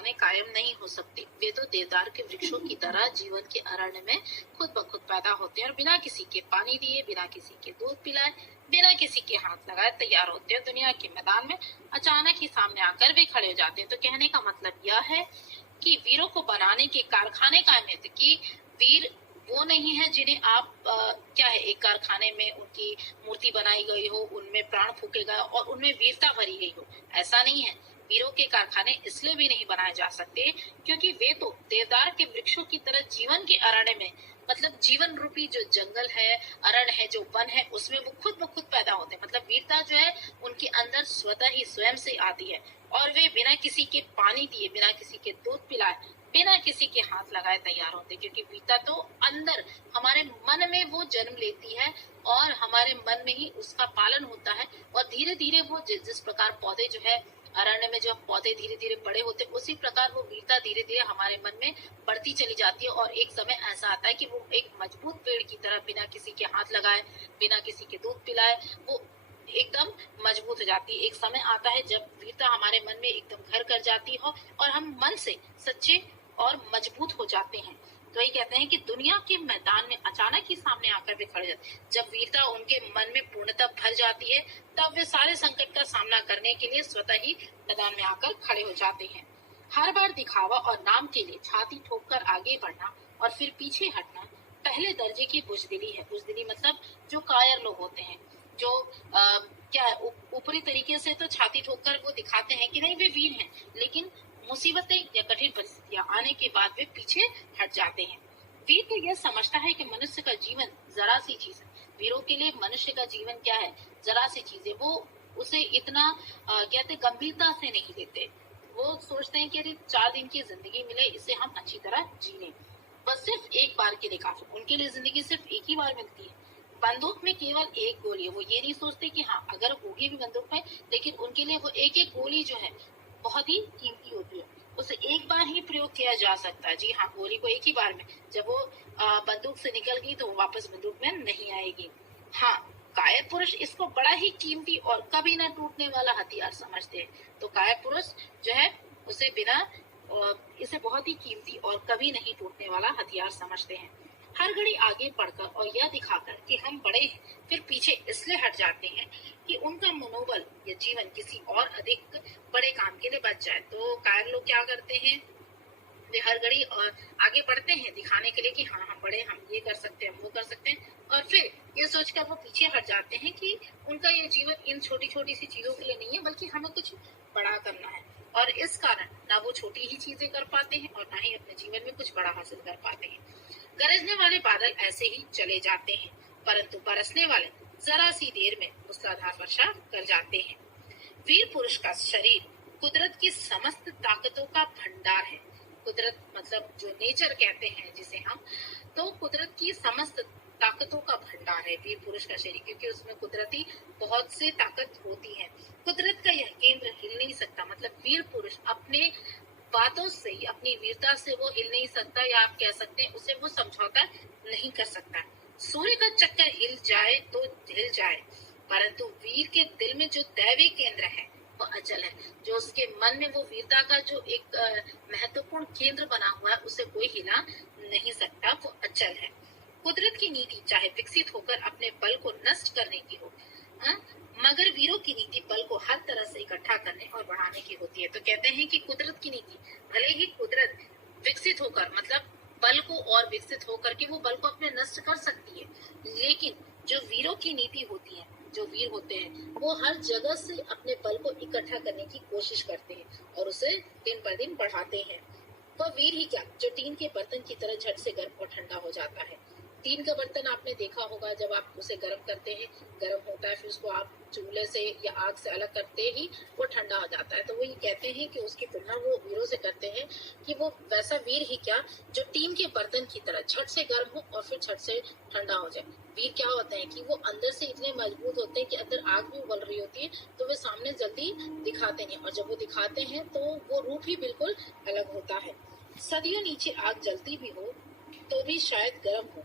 कारखाने कायम नहीं हो सकते। वे तो देवदार के वृक्षों की तरह जीवन के अरण्य में खुद ब खुद पैदा होते हैं और बिना किसी के पानी दिए, बिना किसी के दूध पिलाए, बिना किसी के हाथ लगाए तैयार होते हैं। दुनिया के मैदान में अचानक ही सामने आकर वे खड़े हो जाते हैं। तो कहने का मतलब यह है कि वीरों को बनाने के कारखाने कायम है, कि वीर वो नहीं है जिन्हें आप क्या है, एक कारखाने में उनकी मूर्ति बनाई गई हो, उनमें प्राण फूके गए और उनमें वीरता भरी गई हो। ऐसा नहीं है। वीरों के कारखाने इसलिए भी नहीं बनाए जा सकते क्योंकि वे तो देवदार के वृक्षों की तरह जीवन के अरण्य में, मतलब जीवन रूपी जो जंगल है, अरण्य है, जो वन है, उसमें वो खुद ब खुद पैदा होते हैं। मतलब वीरता जो है उनके अंदर स्वतः ही स्वयं से आती है और वे बिना किसी के पानी दिए, बिना किसी के दूध पिलाए, बिना किसी के हाथ लगाए तैयार होते हैं। क्योंकि वीरता तो अंदर हमारे मन में वो जन्म लेती है और हमारे मन में ही उसका पालन होता है और धीरे धीरे वो जिस प्रकार पौधे जो है अरण्य में जो पौधे धीरे धीरे बड़े होते हैं, उसी प्रकार वो वीरता धीरे धीरे हमारे मन में बढ़ती चली जाती है और एक समय ऐसा आता है कि वो एक मजबूत पेड़ की तरह बिना किसी के हाथ लगाए, बिना किसी के दूध पिलाए, वो एकदम मजबूत हो जाती है। एक समय आता है जब वीरता हमारे मन में एकदम घर कर जाती हो और हम मन से सच्चे और मजबूत हो जाते हैं। तो ये कहते हैं कि दुनिया के मैदान में अचानक ही सामने आकर वे खड़े जाते हैं। जब वीरता उनके मन में पूर्णतः भर जाती है, तब वे सारे संकट का सामना करने के लिए स्वतः ही मैदान में आकर खड़े हो जाते हैं। हर बार दिखावा और नाम के लिए छाती ठोककर आगे बढ़ना और फिर पीछे हटना पहले दर्जे की बुजदिली है। बुजदिली मतलब जो कायर लोग होते हैं, जो क्या है, ऊपरी तरीके से तो छाती ठोककर वो दिखाते हैं कि नहीं वे वीर हैं, लेकिन मुसीबतें या कठिन परिस्थितियां आने के बाद वे पीछे हट जाते हैं। वीर तो यह समझता है कि मनुष्य का जीवन जरा सी चीज है। वीरों के लिए मनुष्य का जीवन क्या है, जरा सी चीज है। वो उसे इतना कहते गंभीरता से नहीं लेते। वो सोचते हैं कि यदि 4 दिन की जिंदगी मिले, इसे हम अच्छी तरह जी लें। बस सिर्फ एक बार के लिए काफी। उनके लिए जिंदगी सिर्फ एक ही बार मिलती है। बंदूक में केवल एक गोली है। वो ये नहीं सोचते कि हाँ अगर होगी भी बंदूक में, लेकिन उनके लिए वो एक एक गोली जो है बहुत ही कीमती होती है। उसे एक बार ही प्रयोग किया जा सकता है। जी हाँ, गोली को एक ही बार में, जब वो बंदूक से निकल गई तो वो वापस बंदूक में नहीं आएगी। हाँ, कायर पुरुष इसको बड़ा ही कीमती और कभी न टूटने वाला हथियार समझते हैं। तो कायर पुरुष जो है उसे इसे बहुत ही कीमती और कभी नहीं टूटने वाला हथियार समझते हैं। हर घड़ी आगे बढ़कर और यह दिखाकर कि हम बड़े हैं, फिर पीछे इसलिए हट जाते हैं कि उनका मनोबल या जीवन किसी और अधिक बड़े काम के लिए बच जाए। तो कायर लोग क्या करते हैं, वे हर घड़ी और आगे बढ़ते हैं दिखाने के लिए कि हाँ हम बड़े, हम ये कर सकते हैं, हम वो कर सकते हैं, और फिर ये सोचकर वो पीछे हट जाते हैं कि उनका ये जीवन इन छोटी छोटी सी चीजों के लिए नहीं है, बल्कि हमें कुछ बड़ा करना है। और इस कारण ना वो छोटी ही चीजें कर पाते हैं और ना ही अपने जीवन में कुछ बड़ा हासिल कर पाते हैं। गरजने वाले बादल ऐसे ही चले जाते हैं, परंतु बरसने वाले जरा सी देर में मूसलाधार वर्षा कर जाते हैं। वीर पुरुष का शरीर कुदरत की समस्त ताकतों का भंडार है। कुदरत मतलब जो नेचर कहते हैं जिसे हम, तो कुदरत की समस्त ताकतों का भंडार है वीर पुरुष का शरीर, क्योंकि उसमें कुदरती बहुत से ताकत होती है। कुदरत का यह केंद्र हिल नहीं सकता। मतलब वीर पुरुष अपने बातों से, अपनी वीरता से वो हिल नहीं सकता, या आप कह सकते हैं उसे वो समझौता नहीं कर सकता। सूर्य का चक्कर हिल जाए तो हिल जाए, परंतु वीर के दिल में जो दैवी केंद्र है वो अचल है। जो उसके मन में वो वीरता का जो एक महत्वपूर्ण केंद्र बना हुआ है, उसे कोई हिला नहीं सकता, वो अचल है। कुदरत की नीति चाहे विकसित होकर अपने बल को नष्ट करने की हो, मगर वीरों की नीति बल को हर तरह से इकट्ठा करने और बढ़ाने की होती है। तो कहते हैं कि कुदरत की नीति, भले ही कुदरत विकसित होकर, मतलब बल को और विकसित होकर के वो बल को अपने नष्ट कर सकती है, लेकिन जो वीरों की नीति होती है, जो वीर होते हैं, वो हर जगह से अपने बल को इकट्ठा करने की कोशिश करते हैं और उसे दिन पर दिन बढ़ाते हैं। वह वीर ही क्या, जो टीन के बर्तन की तरह झट से गर्म और ठंडा हो जाता है। टीन का बर्तन आपने देखा होगा, जब आप उसे गर्म करते हैं, गर्म होता है, फिर उसको आप चूल्हे से या आग से अलग करते ही वो ठंडा हो जाता है। तो वो ये कहते हैं कि उसकी तुलना वो वीरों से करते हैं कि वो वैसा वीर ही क्या, जो टीन के बर्तन की तरह झट से गर्म हो और फिर झट से ठंडा हो जाए। वीर क्या होते हैं कि वो अंदर से इतने मजबूत होते हैं कि अंदर आग भी उबल रही होती है तो वे सामने जल्दी दिखाते नहीं, और जब वो दिखाते हैं तो वो रूप ही बिल्कुल अलग होता है। सदियों नीचे आग जलती भी हो तो भी शायद गर्म हो,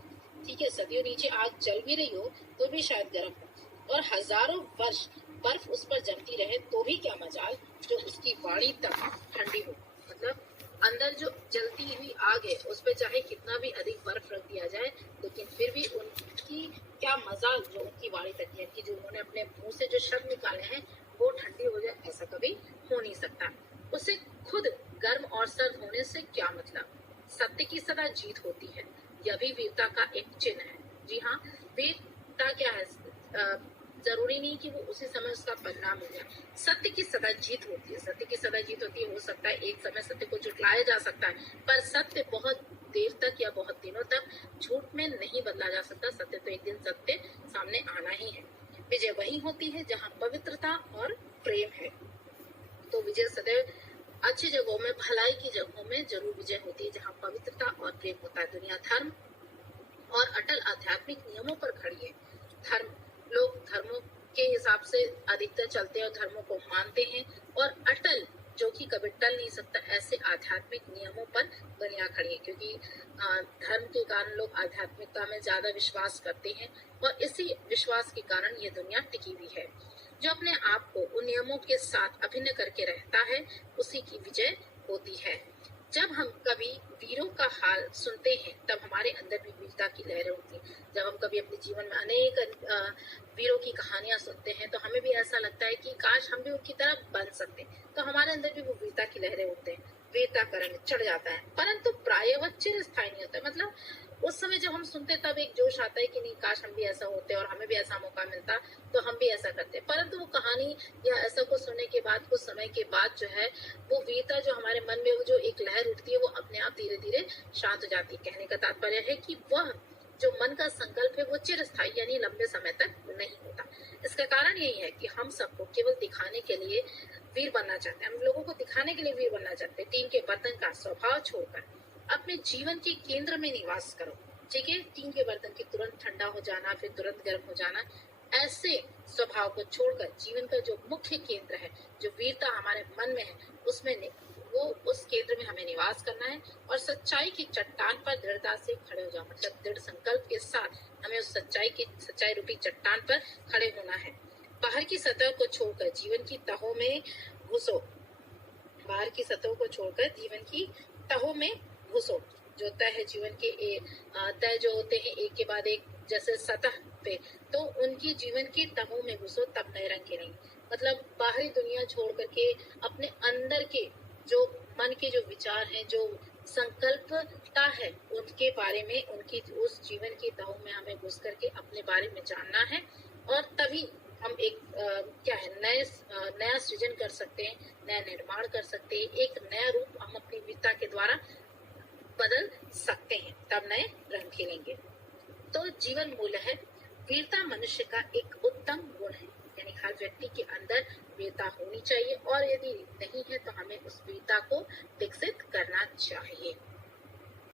ठीक है, सदियों नीचे आग जल भी रही हो तो भी शायद गर्म हो, और हजारों वर्ष बर्फ उस पर जमती रहे तो भी क्या मजाल जो उसकी वाणी तक ठंडी हो। मतलब जलती हुई आग है, उस पर चाहे कितना भी अधिक बर्फ रख दिया जाए, लेकिन फिर भी उनकी क्या मजा जो उनकी वाणी तक है कि जो उन्होंने अपने मुंह से जो शब्द निकाले हैं वो ठंडी हो जाए, ऐसा कभी हो नहीं सकता। उसे खुद गर्म और सर्द होने से क्या मतलब। सत्य की सदा जीत होती है, यह भी वीरता का एक चिन्ह है। जी हाँ, वीरता क्या है, जरूरी नहीं कि वो उसी समय उसका परिणाम मिल जाए। सत्य की सदा जीत होती है, सत्य की सदा जीत होती है। हो सकता है एक समय सत्य को झुटलाया जा सकता है, पर सत्य बहुत देर तक या बहुत दिनों तक झूठ में नहीं बदला जा सकता। सत्य तो एक दिन सत्य सामने आना ही है। विजय वही होती है जहाँ पवित्रता और प्रेम है। तो विजय सदैव अच्छी जगहों में, भलाई की जगहों में जरूर विजय होती है जहाँ पवित्रता और प्रेम होता है। दुनिया धर्म और अटल आध्यात्मिक नियमों पर खड़ी है। धर्म, लोग धर्मों के हिसाब से अधिकतर चलते हैं और धर्मों को मानते हैं, और अटल जो कि कभी टल नहीं सकता, ऐसे आध्यात्मिक नियमों पर दुनिया खड़ी है। क्योंकि धर्म के कारण लोग आध्यात्मिकता में ज्यादा विश्वास करते हैं, और इसी विश्वास के कारण ये दुनिया टिकी हुई है। जो अपने आप को उन नियमों के साथ अभिन्न करके रहता है, उसी की विजय होती है। जब हम कभी वीरों का हाल सुनते हैं, तब हमारे अंदर भी वीरता की लहरें उठती हैं। जब हम कभी अपने जीवन में अनेक वीरों की कहानियां सुनते हैं, तो हमें भी ऐसा लगता है कि काश हम भी उनकी तरह बन सकते, तो हमारे अंदर भी वो वीरता की लहरें उठते हैं, वीरता का रंग चढ़ जाता है। परंतु प्रायः चिरस्थायी नहीं होता। मतलब उस समय जब हम सुनते तब एक जोश आता है कि नहीं, काश हम भी ऐसा होते और हमें भी ऐसा मौका मिलता तो हम भी ऐसा करते। परंतु वो कहानी या ऐसा कुछ सुनने के बाद, कुछ समय के बाद जो है, वो वीरता जो हमारे मन में वो जो एक लहर उठती है, वो अपने आप धीरे धीरे शांत हो जाती है। कहने का तात्पर्य है कि वह जो मन का संकल्प है वो चिरस्थायी यानी लंबे समय तक नहीं होता। इसका कारण यही है कि हम सबको केवल दिखाने के लिए वीर बनना चाहते हैं। हम लोगों को दिखाने के लिए वीर बनना चाहते हैं। टीन के बर्तन का स्वभाव छोड़कर अपने जीवन के केंद्र में निवास करो। ठीक है, टीन के बर्तन के तुरंत ठंडा हो जाना, फिर तुरंत गर्म हो जाना, ऐसे स्वभाव को छोड़कर जीवन का जो मुख्य केंद्र है, जो वीरता हमारे मन में है, उसमें वो उस केंद्र में हमें निवास करना है, और सच्चाई की चट्टान पर दृढ़ता से खड़े हो जाओ। मतलब दृढ़ संकल्प के साथ हमें उस सच्चाई रूपी चट्टान पर खड़े होना है। बाहर की सतह को छोड़कर जीवन की तहों में घुसो। बाहर की सतहों को छोड़कर जीवन की तहों में घुसो। जो तय है जीवन के तय जो होते हैं एक के बाद एक, जैसे सतह पे, तो उनकी जीवन की तहों में घुसो, तब नए रंग के नहीं। मतलब बाहरी दुनिया छोड़ करके अपने अंदर के जो मन के जो विचार हैं, जो संकल्पता है, उनके बारे में, उनकी उस जीवन की तहों में हमें घुस करके अपने बारे में जानना है, और तभी हम एक क्या है, नया सृजन कर सकते हैं, नया निर्माण कर सकते हैं, एक नया रूप हम अपनी वीरता के द्वारा बदल सकते हैं, तब नए रंग खिलेंगे। तो जीवन मूल्य है, वीरता मनुष्य का एक उत्तम गुण है। यानी हर व्यक्ति के अंदर वीरता होनी चाहिए, और यदि नहीं है तो हमें उस वीरता को विकसित करना चाहिए।